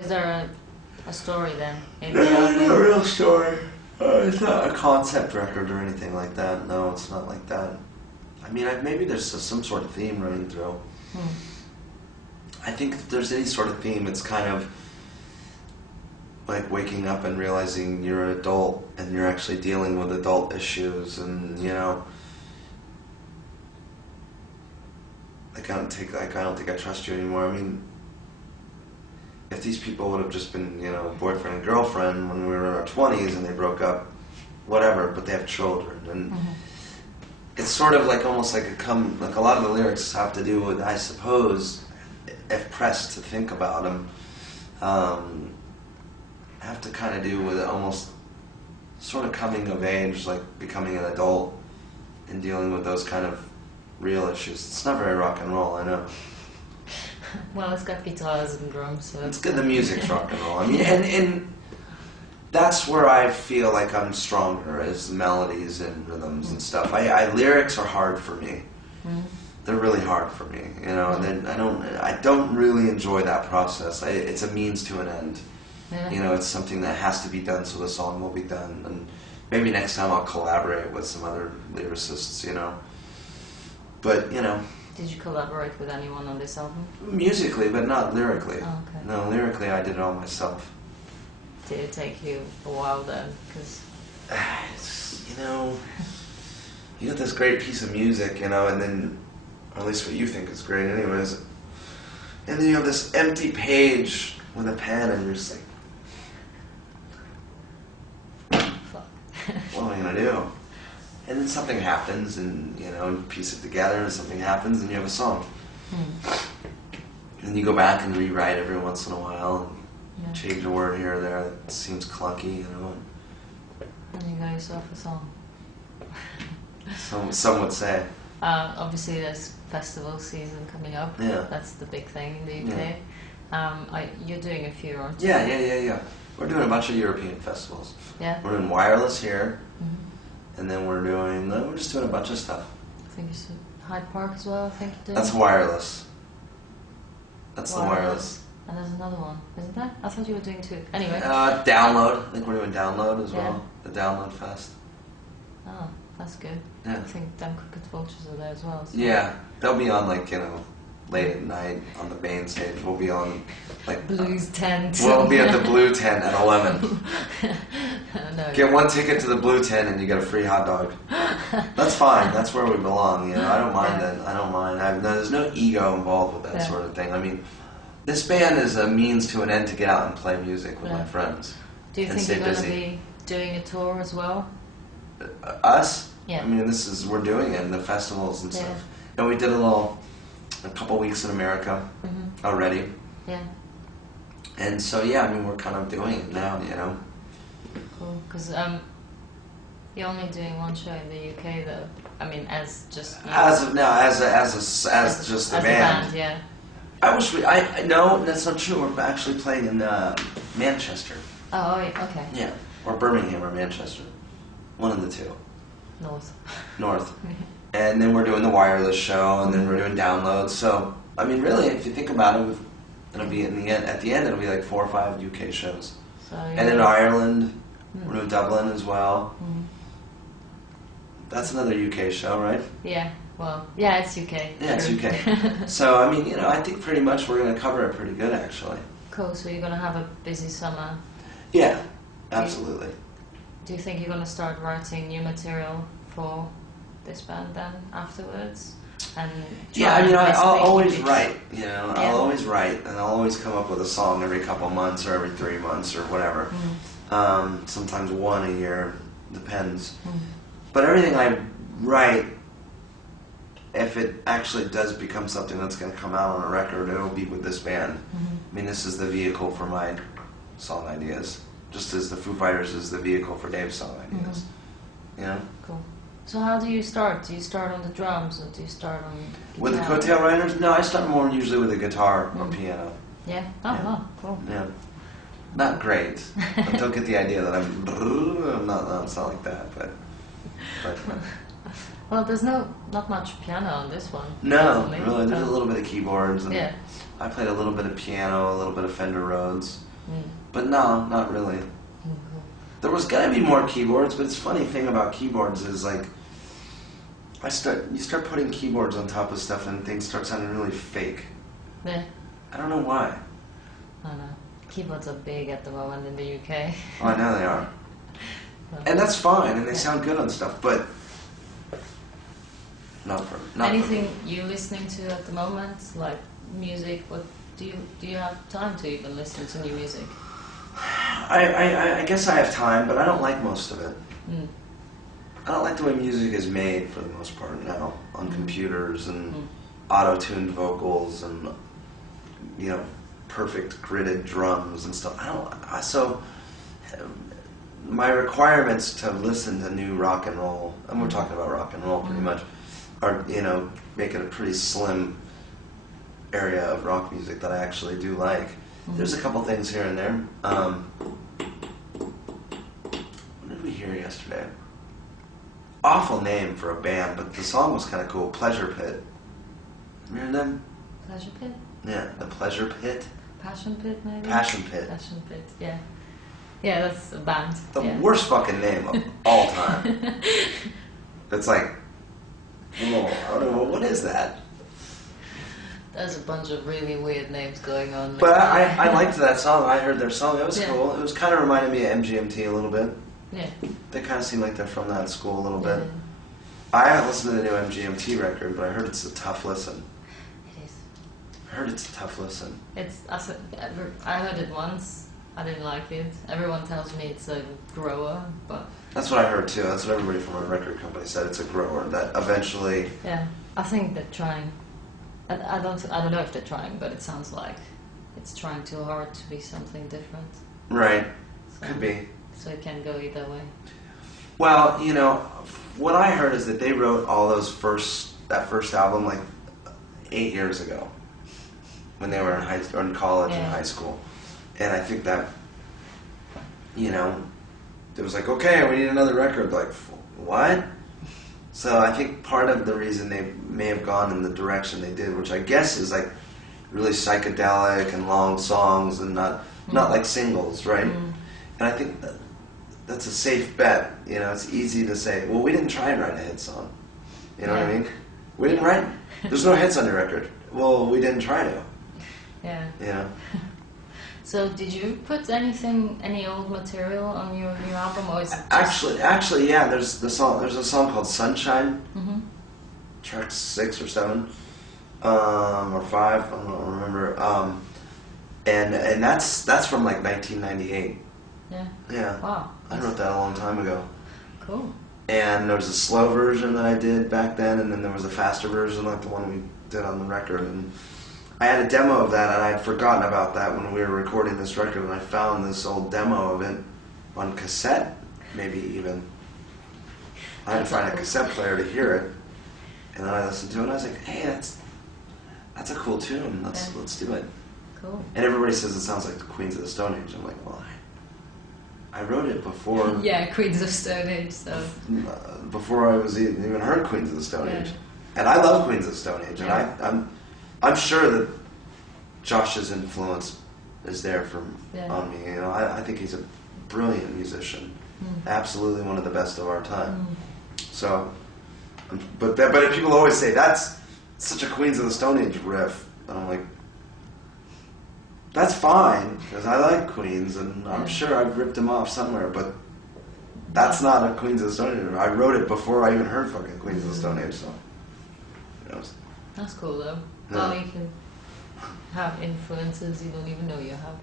Is there a story then? In the No, album? no real story. It's not a concept record or anything like that. No, it's not like that. I mean, maybe there's some sort of theme running through. I think if there's any sort of theme, it's kind of like waking up and realizing you're an adult and you're actually dealing with adult issues, and like I don't think I trust you anymore. I mean, if these people would have just been, boyfriend and girlfriend when we were in our 20s and they broke up, whatever, but they have children. And it's sort of like almost like a lot of the lyrics have to do with, I suppose, if pressed to think about them, have to kind of do with almost sort of coming of age, like becoming an adult and dealing with those kind of real issues. It's not very rock and roll, I know. Well, it's got guitars and drums, so it's good. The music's rock and roll. I mean, and that's where I feel like I'm stronger, is melodies and rhythms and stuff. Lyrics are hard for me. They're really hard for me, And then I don't really enjoy that process. It's a means to an end. Yeah. It's something that has to be done so the song will be done. And maybe next time I'll collaborate with some other lyricists, But Did you collaborate with anyone on this album? musically, but not lyrically. Oh, okay. No, lyrically I did it all myself. Did it take you a while then? Because You got this great piece of music, and then, or at least what you think is great anyways, and then you have this empty page with a pen, and you're just like, fuck. what am I going to do? And then something happens, and, you piece it together, and something happens, and you have a song. And you go back and rewrite every once in a while, and change a word here or there that seems clunky, And you got yourself a song. Some would say. Obviously, there's festival season coming up. Yeah. That's the big thing in the UK. You're doing a few, aren't you? Yeah. We're doing a bunch of European festivals. Yeah. We're doing Wireless here, and then we're just doing a bunch of stuff. I think you should Hyde Park as well. I think you're doing. That's Wireless. That's the Wireless. And there's another one, isn't there? I thought you were doing two. Anyway. Download. I think we're doing Download as Yeah. well. The Download Fest. Oh, that's good. Yeah. I think Them Crooked Vultures are there as well. So. Yeah, they'll be on late at night on the main stage. We'll be on Blues tent. We'll be at the Blue Tent at 11. No. Get one ticket to the Blue Tent and you get a free hot dog. That's fine. That's where we belong. I don't mind that. I don't mind. There's no ego involved with that sort of thing. I mean, this band is a means to an end to get out and play music with my friends. Do you think you're going to be doing a tour as well? Us? Yeah. I mean, we're doing it in the festivals and stuff. And we did a couple weeks in America already. Yeah. And so, we're kind of doing it now, Cool. Because you're only doing one show in the UK, though. I mean, as just as of now, as just a band. Yeah. I wish no, that's not true. We're actually playing in Manchester. Oh, okay. Yeah, or Birmingham or Manchester, one of the two. North. And then we're doing the Wireless show, and then we're doing Downloads. So, I mean, really, if you think about it, it'll be at the end, it'll be like 4 or 5 UK shows. So, and in Ireland, we're doing Dublin as well. That's another UK show, right? Yeah. Well, yeah, it's UK. Yeah, it's UK. So, I mean, I think pretty much we're going to cover it pretty good, actually. Cool. So you're going to have a busy summer. Yeah, absolutely. Do you think you're going to start writing new material for this band then afterwards? And I'll always write. I'll always write, and I'll always come up with a song every couple months or every 3 months or whatever. Sometimes one a year, depends. But everything I write, if it actually does become something that's going to come out on a record, it'll be with this band. I mean, this is the vehicle for my song ideas, just as the Foo Fighters is the vehicle for Dave's song ideas. Cool. So how do you start? Do you start on the drums, or do you start on guitar? With the Coattail Riders? No, I start more usually with a guitar or piano. Yeah? Oh, cool. Yeah. Not great. Don't get the idea that I'm not, it's not like that, but Well, there's not much piano on this one. No, really. There's a little bit of keyboards. And yeah. I played a little bit of piano, a little bit of Fender Rhodes. But no, not really. There was gonna be more keyboards, but it's funny thing about keyboards is like, you start putting keyboards on top of stuff and things start sounding really fake. Yeah. I don't know why. I don't know. Keyboards are big at the moment in the UK. Oh, I know they are. And that's fine, and they sound good on stuff, but not anything you're listening to at the moment, like music? What do you have time to even listen to new music? I guess I have time, but I don't like most of it. I don't like the way music is made for the most part now on computers and auto-tuned vocals and perfect gridded drums and stuff. So my requirements to listen to new rock and roll, and we're talking about rock and roll pretty much, are make it a pretty slim area of rock music that I actually do like. There's a couple things here and there. What did we hear yesterday? Awful name for a band, but the song was kind of cool. Pleasure Pit. Remember them? Pleasure Pit? Yeah, the Pleasure Pit. Passion Pit, maybe? Passion Pit. Passion Pit, yeah. Yeah, that's a band. The worst fucking name of all time. It's like, whoa, I don't know, what is that? There's a bunch of really weird names going on. But I liked that song. I heard their song. It was cool. It was kind of reminded me of MGMT a little bit. Yeah. They kind of seem like they're from that school a little bit. I haven't listened to the new MGMT record, but I heard it's a tough listen. It is. I heard it's a tough listen. I heard it once. I didn't like it. Everyone tells me it's a grower, but... That's what I heard too. That's what everybody from our record company said. It's a grower that eventually... Yeah, I think they're trying. I don't know if they're trying, but it sounds like it's trying too hard to be something different. Right. So, could be. So it can go either way. Well, what I heard is that they wrote all that first album like 8 years ago, when they were in college and high school, and I think that it was like, okay, we need another record. Like, what? So I think part of the reason they may have gone in the direction they did, which I guess is like really psychedelic and long songs and not like singles, right? And I think that's a safe bet. It's easy to say, well, we didn't try and write a hit song. You know what I mean? We didn't write. There's no hits on your record. Well, we didn't try to. Yeah. So did you put any old material on your new album, or is it just... Actually, yeah. There's a song called Sunshine, track 6 or 7, or 5. I don't remember. And that's from like 1998. Yeah. Yeah. Wow. I wrote that a long time ago. Cool. And there was a slow version that I did back then, and then there was a faster version like the one we did on the record. And I had a demo of that, and I had forgotten about that when we were recording this record, and I found this old demo of it on cassette, maybe even. I had to find a cassette player to hear it, and then I listened to it, and I was like, hey, that's a cool tune. Let's do it. Cool. And everybody says it sounds like the Queens of the Stone Age. I'm like, well, I wrote it before... Yeah, Queens of Stone Age, so... Before I was even heard Queens of the Stone Age. And I love Queens of the Stone Age, and I'm sure that Josh's influence is there on me. I think he's a brilliant musician, absolutely one of the best of our time. So, but people always say that's such a Queens of the Stone Age riff, and I'm like, that's fine because I like Queens, and I'm sure I've ripped him off somewhere, but that's not a Queens of the Stone Age riff. I wrote it before I even heard fucking Queens of the Stone Age, so. That's cool though. Yeah. Well, you can have influences you don't even know you have.